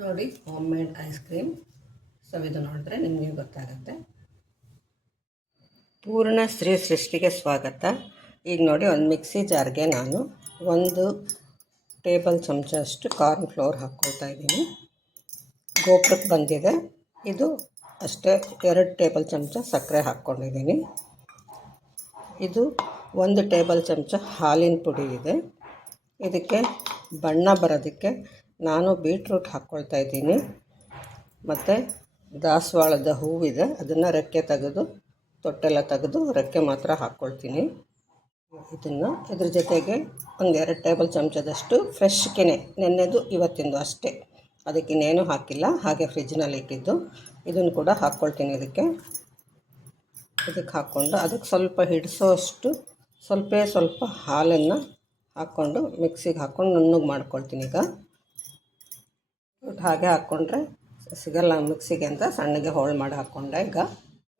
ನೋಡಿ home made ice cream ಸವಿದು ನೋಡಿದ್ರೆ ನಿಮಗೆ ಗೊತ್ತಾಗುತ್ತೆ. ಪೂರ್ಣ ಸ್ತ್ರೀ ಸೃಷ್ಟಿಗೆ ಸ್ವಾಗತ. ಈಗ ನೋಡಿ, ಒಂದು ಮಿಕ್ಸಿ ಜಾರ್ಗೆ ನಾನು ಒಂದು ಟೇಬಲ್ ಚಮಚ ಅಷ್ಟು ಕಾರ್ನ್ ಫ್ಲೋರ್ ಹಾಕ್ಕೊಳ್ತಾ ಇದ್ದೀನಿ. ಗೋಪುರಕ್ಕೆ ಬಂದಿದೆ. ಇದು ಅಷ್ಟೇ, ಎರಡು ಟೇಬಲ್ ಚಮಚ ಸಕ್ಕರೆ ಹಾಕ್ಕೊಂಡಿದ್ದೀನಿ. ಇದು ಒಂದು ಟೇಬಲ್ ಚಮಚ ಹಾಲಿನ ಪುಡಿ ಇದೆ. ಇದಕ್ಕೆ ಬಣ್ಣ ಬರೋದಕ್ಕೆ ನಾನು ಬೀಟ್ರೂಟ್ ಹಾಕ್ಕೊಳ್ತಾ ಇದ್ದೀನಿ. ಮತ್ತು ದಾಸವಾಳದ ಹೂವಿದೆ, ಅದನ್ನು ರೆಕ್ಕೆ ತೆಗೆದು, ತೊಟ್ಟೆಲ್ಲ ತೆಗೆದು ರೆಕ್ಕೆ ಮಾತ್ರ ಹಾಕ್ಕೊಳ್ತೀನಿ. ಇದನ್ನು ಇದ್ರ ಜೊತೆಗೆ ಒಂದು ಎರಡು ಟೇಬಲ್ ಚಮಚದಷ್ಟು ಫ್ರೆಶ್ ಕೆನೆ, ನೆನ್ನೆದು ಇವತ್ತಿಂದು ಅಷ್ಟೇ. ಅದಕ್ಕೆ ಇನ್ನೇನು ಹಾಕಿಲ್ಲ, ಹಾಗೆ ಫ್ರಿಜ್ನಲ್ಲಿ ಇಟ್ಟಿದ್ದು. ಇದನ್ನು ಕೂಡ ಹಾಕ್ಕೊಳ್ತೀನಿ ಇದಕ್ಕೆ. ಇದಕ್ಕೆ ಹಾಕ್ಕೊಂಡು ಅದಕ್ಕೆ ಸ್ವಲ್ಪ ಹಿಡಿಸೋ ಅಷ್ಟು ಸ್ವಲ್ಪ ಸ್ವಲ್ಪ ಹಾಲನ್ನು ಹಾಕ್ಕೊಂಡು ಮಿಕ್ಸಿಗೆ ಹಾಕ್ಕೊಂಡು ನುಣ್ಣಗೆ ಮಾಡ್ಕೊಳ್ತೀನಿ ಈಗ. ಹಾಗೆ ಹಾಕ್ಕೊಂಡ್ರೆ ಸಿಗಲ್ಲ ಮಿಕ್ಸಿಗೆ ಅಂತ ಸಣ್ಣಗೆ ಹೋಳು ಮಾಡಿ ಹಾಕ್ಕೊಂಡೆ ಈಗ.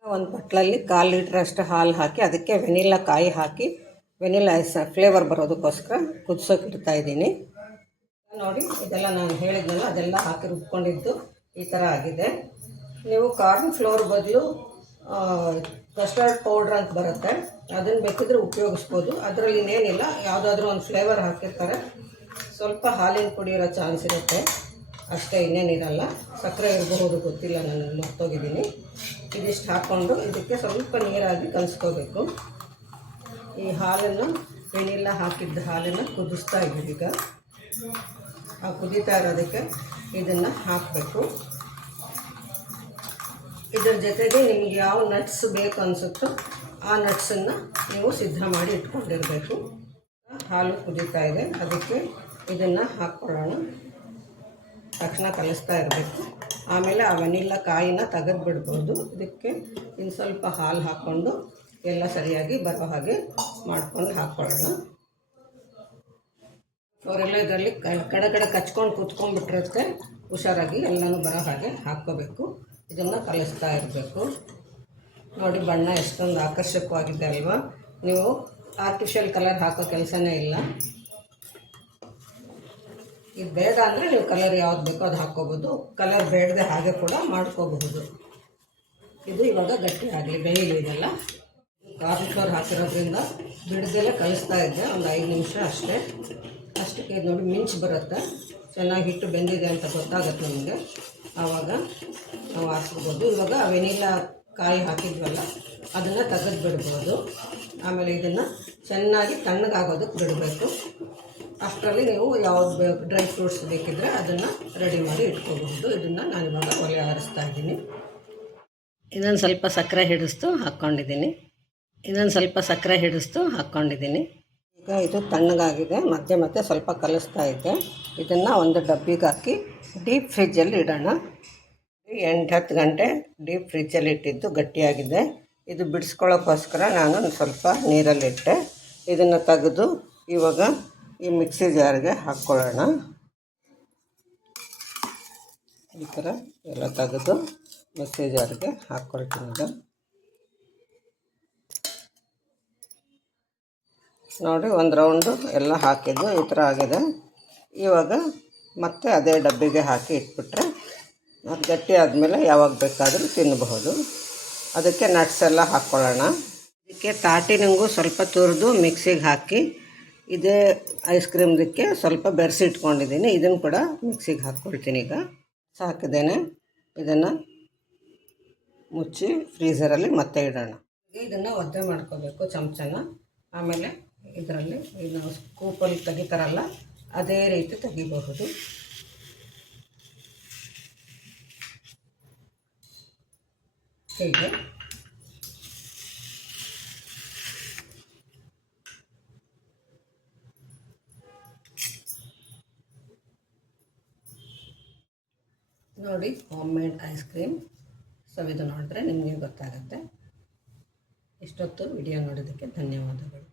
ಒಂದು ಬಟ್ಲಲ್ಲಿ ಕಾಲು ಲೀಟ್ರಷ್ಟು ಹಾಲು ಹಾಕಿ ಅದಕ್ಕೆ ವೆನಿಲ್ಲ ಕಾಯಿ ಹಾಕಿ ವೆನಿಲ್ಲ ಐಸ್ ಫ್ಲೇವರ್ ಬರೋದಕ್ಕೋಸ್ಕರ ಕುದಿಸೋಕೆ ಇಡ್ತಾ ಇದ್ದೀನಿ. ನೋಡಿ, ಇದೆಲ್ಲ ನಾನು ಹೇಳಿದ್ನಲ್ಲ, ಅದೆಲ್ಲ ಹಾಕಿ ರುಬ್ಕೊಂಡಿದ್ದು ಈ ಥರ ಆಗಿದೆ. ನೀವು ಕಾರ್ನ್ ಫ್ಲೋರ್ ಬದಲು ಕಸ್ಟರ್ಡ್ ಪೌಡ್ರ್ ಅಂತ ಬರುತ್ತೆ. ಅದನ್ನು ಬೇಕಿದ್ರೆ ಉಪಯೋಗಿಸ್ಬೋದು. ಅದರಲ್ಲಿ ಇನ್ನೇನಿಲ್ಲ ಯಾವುದಾದ್ರೂ ಒಂದು ಫ್ಲೇವರ್ ಹಾಕಿರ್ತಾರೆ. ಸ್ವಲ್ಪ ಹಾಲಿನ ಇರೋ ಚಾನ್ಸ್ ಇರುತ್ತೆ. ಅಷ್ಟೇ ಇನ್ನೇನಿರಲ್ಲ. ಸಕ್ಕರೆ ಇರಬಹುದು, ಗೊತ್ತಿಲ್ಲ, ನಾನು ಮರ್ತೋಗಿದ್ದೀನಿ. ಇದಿಷ್ಟು ಹಾಕ್ಕೊಂಡು ಇದಕ್ಕೆ ಸ್ವಲ್ಪ ನೀರಾಗಿ ಕಲಿಸ್ಕೋಬೇಕು. ಈ ಹಾಲನ್ನು, ಏನಿಲ್ಲ, ಹಾಕಿದ್ದ ಹಾಲನ್ನು ಕುದಿಸ್ತಾ ಇದ್ದೀವಿ ಈಗ. ಆ ಕುದೀತಾ ಇರೋದಕ್ಕೆ ಇದನ್ನು ಹಾಕಬೇಕು. ಇದರ ಜೊತೆಗೆ ನಿಮ್ಗೆ ಯಾವ ನಟ್ಸ್ ಬೇಕು ಅನಿಸುತ್ತೋ ಆ ನಟ್ಸನ್ನು ನೀವು ಸಿದ್ಧ ಮಾಡಿ ಇಟ್ಕೊಂಡಿರಬೇಕು. ಹಾಲು ಕುದೀತಾ ಇದೆ. ಅದಕ್ಕೆ ಇದನ್ನು ಹಾಕ್ಕೊಳ್ಳೋಣ. ತಕ್ಷಣ ಕಲಿಸ್ತಾ ಇರಬೇಕು. ಆಮೇಲೆ ಆ ವೆನಿಲ್ಲ ಕಾಯಿನ ತೆಗೆದು ಬಿಡ್ಬೋದು ಇದಕ್ಕೆ ಇನ್ನು ಸ್ವಲ್ಪ ಹಾಲು ಹಾಕ್ಕೊಂಡು ಎಲ್ಲ ಸರಿಯಾಗಿ ಬರೋ ಹಾಗೆ ಮಾಡ್ಕೊಂಡು ಹಾಕ್ಕೊಳ್ಳೋಣ. ಅವರೆಲ್ಲ ಇದರಲ್ಲಿ ಕಡೆ ಕಡೆ ಕಚ್ಕೊಂಡು ಕೂತ್ಕೊಂಡ್ಬಿಟ್ಟಿರುತ್ತೆ. ಹುಷಾರಾಗಿ ಎಲ್ಲನೂ ಬರೋ ಹಾಗೆ ಹಾಕ್ಕೋಬೇಕು. ಇದನ್ನು ಕಲಿಸ್ತಾ ಇರಬೇಕು. ನೋಡಿ, ಬಣ್ಣ ಎಷ್ಟೊಂದು ಆಕರ್ಷಕವಾಗಿದೆ ಅಲ್ವಾ? ನೀವು ಆರ್ಟಿಫಿಷಿಯಲ್ ಕಲರ್ ಹಾಕೋ ಕೆಲಸನೇ ಇಲ್ಲ. ಇದು ಬೇಡ ಅಂದರೆ ನೀವು ಕಲರ್ ಯಾವ್ದು ಬೇಕೋ ಅದು ಹಾಕ್ಕೋಬೋದು. ಕಲರ್ ಬೇಡದೆ ಹಾಗೆ ಕೂಡ ಮಾಡ್ಕೋಬಹುದು. ಇದು ಇವಾಗ ಗಟ್ಟಿ ಆಗಲಿ, ಬೇಯಲಿ ಇದೆಲ್ಲ. ಕಾರ್ನ್ ಫ್ಲೋರ್ ಹಾಕಿರೋದ್ರಿಂದ ಬಿಡದೆಲ್ಲ ಕಲಿಸ್ತಾ ಇದ್ದೆ, ಒಂದು ಐದು ನಿಮಿಷ ಅಷ್ಟೇ. ಅಷ್ಟಕ್ಕೆ ನೋಡಿ ಮಿಂಚು ಬರುತ್ತೆ. ಚೆನ್ನಾಗಿ ಹಿಟ್ಟು ಬೆಂದಿದೆ ಅಂತ ಗೊತ್ತಾಗುತ್ತೆ ನಮಗೆ. ಆವಾಗ ನಾವು ಹಾಸ್ಕೋಬೋದು ಇವಾಗ ವೆನಿಲಾ ಕಾಯಿ ಹಾಕಿದ್ವಲ್ಲ, ಅದನ್ನು ತೆಗೆದು ಬಿಡ್ಬೋದು. ಆಮೇಲೆ ಇದನ್ನು ಚೆನ್ನಾಗಿ ತಣ್ಣಗಾಗೋದಕ್ಕೆ ಬಿಡಬೇಕು. ಅಷ್ಟರಲ್ಲಿ ನೀವು ಯಾವ್ದು ಡ್ರೈ ಫ್ರೂಟ್ಸ್ ಬೇಕಿದ್ದರೆ ಅದನ್ನು ರೆಡಿ ಮಾಡಿ ಇಟ್ಕೋಬಹುದು. ಇದನ್ನು ನಾನು ಇವಾಗ ಒಲೆ ಆರಿಸ್ತಾ ಇದ್ದೀನಿ. ಇದೊಂದು ಸ್ವಲ್ಪ ಸಕ್ಕರೆ ಹಿಡಿಸ್ತು ಹಾಕ್ಕೊಂಡಿದ್ದೀನಿ ಇದೊಂದು ಸ್ವಲ್ಪ ಸಕ್ಕರೆ ಹಿಡಿಸ್ತು ಹಾಕ್ಕೊಂಡಿದ್ದೀನಿ ಈಗ ಇದು ತಣ್ಣಗಾಗಿದೆ. ಮಧ್ಯೆ ಮತ್ತೆ ಸ್ವಲ್ಪ ಕಲಿಸ್ತಾ ಇದ್ದೆ. ಇದನ್ನು ಒಂದು ಡಬ್ಬಿಗೆ ಹಾಕಿ ಡೀಪ್ ಫ್ರಿಜ್ಜಲ್ಲಿ ಇಡೋಣ. ಎಂಟು ಹತ್ತು ಗಂಟೆ ಡೀಪ್ ಫ್ರಿಜ್ಜಲ್ಲಿ ಇಟ್ಟಿದ್ದು ಗಟ್ಟಿಯಾಗಿದೆ. ಇದು ಬಿಡಿಸ್ಕೊಳ್ಳೋಕ್ಕೋಸ್ಕರ ನಾನು ಸ್ವಲ್ಪ ನೀರಲ್ಲಿಟ್ಟೆ. ಇದನ್ನು ತೆಗೆದು ಇವಾಗ ಈ ಮಿಕ್ಸಿ ಜಾರಿಗೆ ಹಾಕ್ಕೊಳ್ಳೋಣ. ಈ ಥರ ಎಲ್ಲ ತೆಗೆದು ಮಿಕ್ಸಿ ಜಾರಿಗೆ ಹಾಕ್ಕೊಳ್ತೀನಿ ಈಗ. ನೋಡಿ, ಒಂದು ರೌಂಡು ಎಲ್ಲ ಹಾಕಿದ್ದು ಈ ಥರ ಆಗಿದೆ. ಇವಾಗ ಮತ್ತೆ ಅದೇ ಡಬ್ಬಿಗೆ ಹಾಕಿ ಇಟ್ಬಿಟ್ರೆ ಅದು ಗಟ್ಟಿ ಆದಮೇಲೆ ಯಾವಾಗ ಬೇಕಾದರೂ ತಿನ್ನಬಹುದು. ಅದಕ್ಕೆ ನಟ್ಸ್ ಎಲ್ಲ ಹಾಕ್ಕೊಳ್ಳೋಣ. ಅದಕ್ಕೆ ತಾಟಿನಂಗೂ ಸ್ವಲ್ಪ ತುರಿದು ಮಿಕ್ಸಿಗೆ ಹಾಕಿ ಇದೇ ಐಸ್ ಕ್ರೀಮ್ದಕ್ಕೆ ಸ್ವಲ್ಪ ಬೆರೆಸಿ ಇಟ್ಕೊಂಡಿದ್ದೀನಿ. ಇದನ್ನು ಕೂಡ ಮಿಕ್ಸಿಗೆ ಹಾಕ್ಕೊಳ್ತೀನಿ ಈಗ. ಸಾಕಿದ್ದೇನೆ ಇದನ್ನು ಮುಚ್ಚಿ ಫ್ರೀಝರಲ್ಲಿ ಮತ್ತೆ ಇಡೋಣ. ಇದನ್ನು ಒದ್ದೆ ಮಾಡ್ಕೋಬೇಕು ಚಮಚನ. ಆಮೇಲೆ ಇದರಲ್ಲಿ ಇದು ಸ್ಕೂಪಲ್ಲಿ ತೆಗಿತಾರಲ್ಲ, ಅದೇ ರೀತಿ ತೆಗಿಬಹುದು. ಹೀಗೆ. ನೋಡಿ ಹೋಮ್ ಮೇಡ್ ಐಸ್ ಕ್ರೀಮ್ ಸವಿದು ನೋಡಿದ್ರೆ ನಿಮಗೆ ಗೊತ್ತಾಗುತ್ತೆ. ಇಷ್ಟೊತ್ತು ವಿಡಿಯೋ ನೋಡೋದಕ್ಕೆ ಧನ್ಯವಾದಗಳು.